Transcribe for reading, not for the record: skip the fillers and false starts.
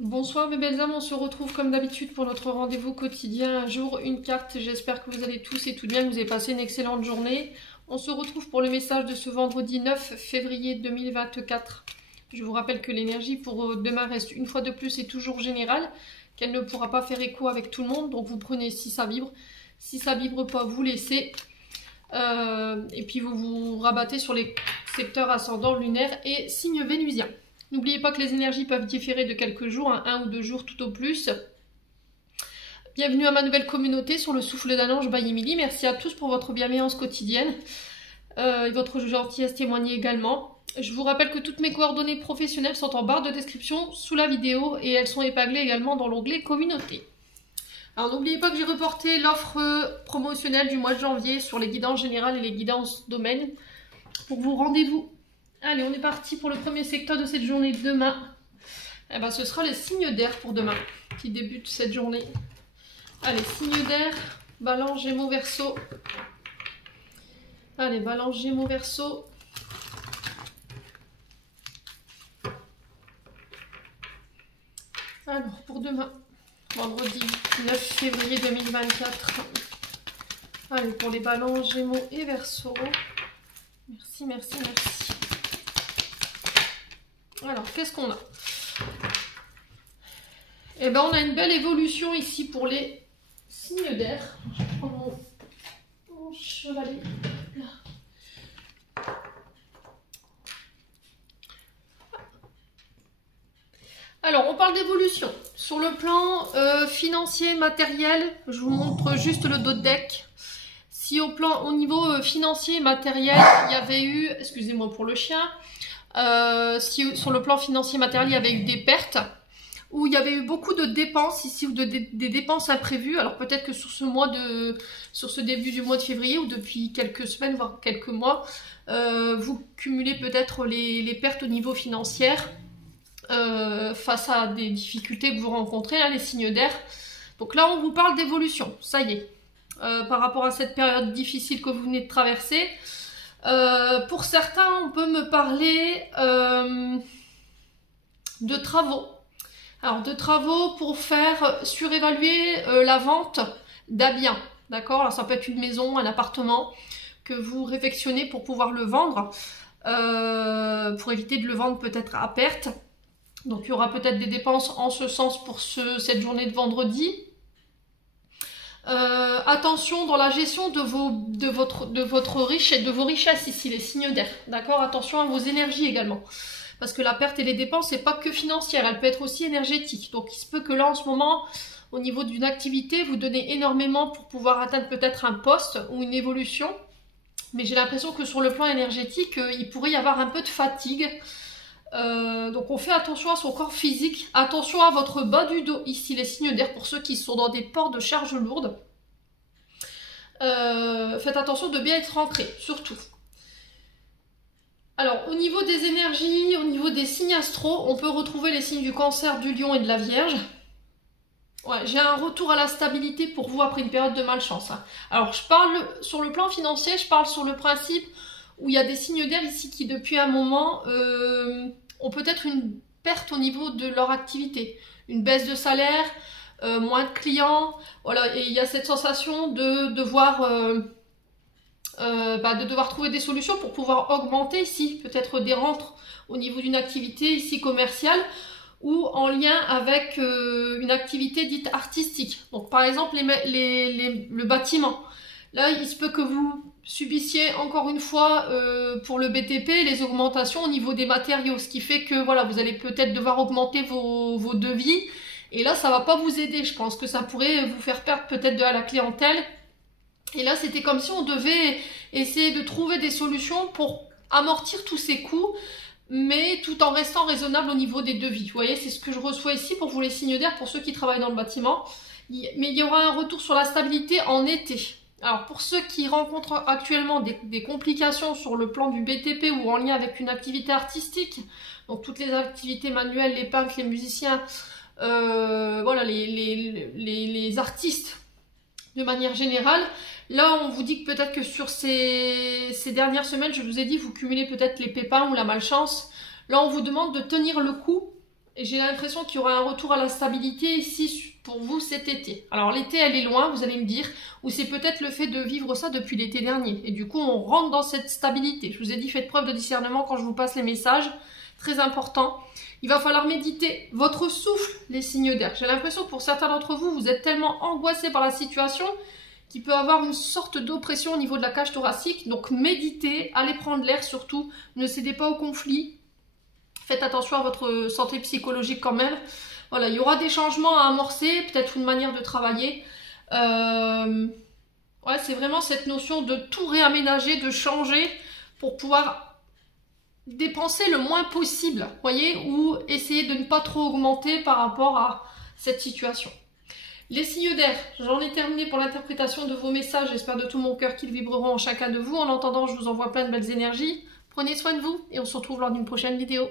Bonsoir mes belles âmes, on se retrouve comme d'habitude pour notre rendez-vous quotidien, un jour, une carte. J'espère que vous allez tous et toutes bien, que vous avez passé une excellente journée. On se retrouve pour le message de ce vendredi 9 février 2024. Je vous rappelle que l'énergie pour demain reste une fois de plus et toujours générale, qu'elle ne pourra pas faire écho avec tout le monde, donc vous prenez si ça vibre. Si ça vibre pas, vous laissez. Et puis vous vous rabattez sur les secteurs ascendants, lunaires et signes vénusiens. N'oubliez pas que les énergies peuvent différer de quelques jours, un ou deux jours tout au plus. Bienvenue à ma nouvelle communauté sur le souffle d'un ange by Emily. Merci à tous pour votre bienveillance quotidienne et votre gentillesse témoignée également. Je vous rappelle que toutes mes coordonnées professionnelles sont en barre de description sous la vidéo et elles sont épinglées également dans l'onglet communauté. Alors n'oubliez pas que j'ai reporté l'offre promotionnelle du mois de janvier sur les guidances générales et les guidances domaines pour vos rendez-vous. Allez, on est parti pour le premier secteur de cette journée de demain. Eh ben, ce sera les signes d'air pour demain, qui débutent cette journée. Allez, signes d'air, Balance, Gémeaux, Verseau. Allez, Balance, Gémeaux, Verseau. Alors, pour demain, vendredi 9 février 2024. Allez, pour les Balances, Gémeaux et Verseau. Merci, merci, merci. Alors, qu'est-ce qu'on a? Eh bien, on a une belle évolution ici pour les signes d'air. Je vais prendre mon chevalet. Là. Alors, on parle d'évolution. Sur le plan financier, matériel, je vous montre juste le dos de deck. Si au niveau financier et matériel, il y avait eu, excusez-moi pour le chien, si sur le plan financier matériel il y avait eu des pertes, ou il y avait eu beaucoup de dépenses ici, ou des dépenses imprévues, alors peut-être que sur ce début du mois de février, ou depuis quelques semaines, voire quelques mois, vous cumulez peut-être les pertes au niveau financier, face à des difficultés que vous rencontrez, là, les signes d'air. Donc là on vous parle d'évolution, ça y est, par rapport à cette période difficile que vous venez de traverser. Pour certains, on peut me parler de travaux. Alors, de travaux pour faire surévaluer la vente d'un bien. D'accord? Alors, ça peut être une maison, un appartement que vous réfectionnez pour pouvoir le vendre, pour éviter de le vendre peut-être à perte. Donc, il y aura peut-être des dépenses en ce sens pour cette journée de vendredi. Attention dans la gestion de vos richesses ici, les signes d'air, d'accord? Attention à vos énergies également, parce que la perte et les dépenses, c'est pas que financière, elle peut être aussi énergétique. Donc il se peut que là en ce moment, au niveau d'une activité, vous donnez énormément pour pouvoir atteindre peut-être un poste ou une évolution, mais j'ai l'impression que sur le plan énergétique, il pourrait y avoir un peu de fatigue. Donc on fait attention à son corps physique, attention à votre bas du dos ici, les signes d'air, pour ceux qui sont dans des ports de charge lourde. Faites attention de bien être ancré, surtout. Alors au niveau des énergies, au niveau des signes astro, on peut retrouver les signes du Cancer, du Lion et de la Vierge. Ouais, j'ai un retour à la stabilité pour vous après une période de malchance, hein. Alors je parle sur le plan financier, je parle sur le principe où il y a des signes d'air ici qui depuis un moment ont peut-être une perte au niveau de leur activité, une baisse de salaire, moins de clients, voilà, et il y a cette sensation de devoir trouver des solutions pour pouvoir augmenter ici peut-être des rentres au niveau d'une activité ici commerciale ou en lien avec une activité dite artistique. Donc par exemple le bâtiment. Là, il se peut que vous subissiez encore une fois pour le BTP les augmentations au niveau des matériaux, ce qui fait que voilà, vous allez peut-être devoir augmenter vos devis, et là ça va pas vous aider. Je pense que ça pourrait vous faire perdre peut-être de la clientèle, et là c'était comme si on devait essayer de trouver des solutions pour amortir tous ces coûts, mais tout en restant raisonnable au niveau des devis. Vous voyez, c'est ce que je reçois ici pour vous les signes d'air, pour ceux qui travaillent dans le bâtiment, mais il y aura un retour sur la stabilité en été. Alors pour ceux qui rencontrent actuellement des complications sur le plan du BTP ou en lien avec une activité artistique, donc toutes les activités manuelles, les peintres, les musiciens, voilà, les artistes de manière générale, là on vous dit que peut-être que sur ces dernières semaines, je vous ai dit, vous cumulez peut-être les pépins ou la malchance. Là on vous demande de tenir le coup Et j'ai l'impression qu'il y aura un retour à la stabilité ici pour vous cet été. Alors l'été, elle est loin, vous allez me dire, ou c'est peut-être le fait de vivre ça depuis l'été dernier. Et du coup, on rentre dans cette stabilité. Je vous ai dit, faites preuve de discernement quand je vous passe les messages. Très important. Il va falloir méditer votre souffle, les signes d'air. J'ai l'impression que pour certains d'entre vous, vous êtes tellement angoissés par la situation qu'il peut avoir une sorte d'oppression au niveau de la cage thoracique. Donc méditez, allez prendre l'air surtout. Ne cédez pas au conflit. Faites attention à votre santé psychologique quand même. Voilà, il y aura des changements à amorcer, peut-être une manière de travailler. Ouais, c'est vraiment cette notion de tout réaménager, de changer pour pouvoir dépenser le moins possible, voyez, ou essayer de ne pas trop augmenter par rapport à cette situation. Les signes d'air, j'en ai terminé pour l'interprétation de vos messages. J'espère de tout mon cœur qu'ils vibreront en chacun de vous. En attendant, je vous envoie plein de belles énergies. Prenez soin de vous et on se retrouve lors d'une prochaine vidéo.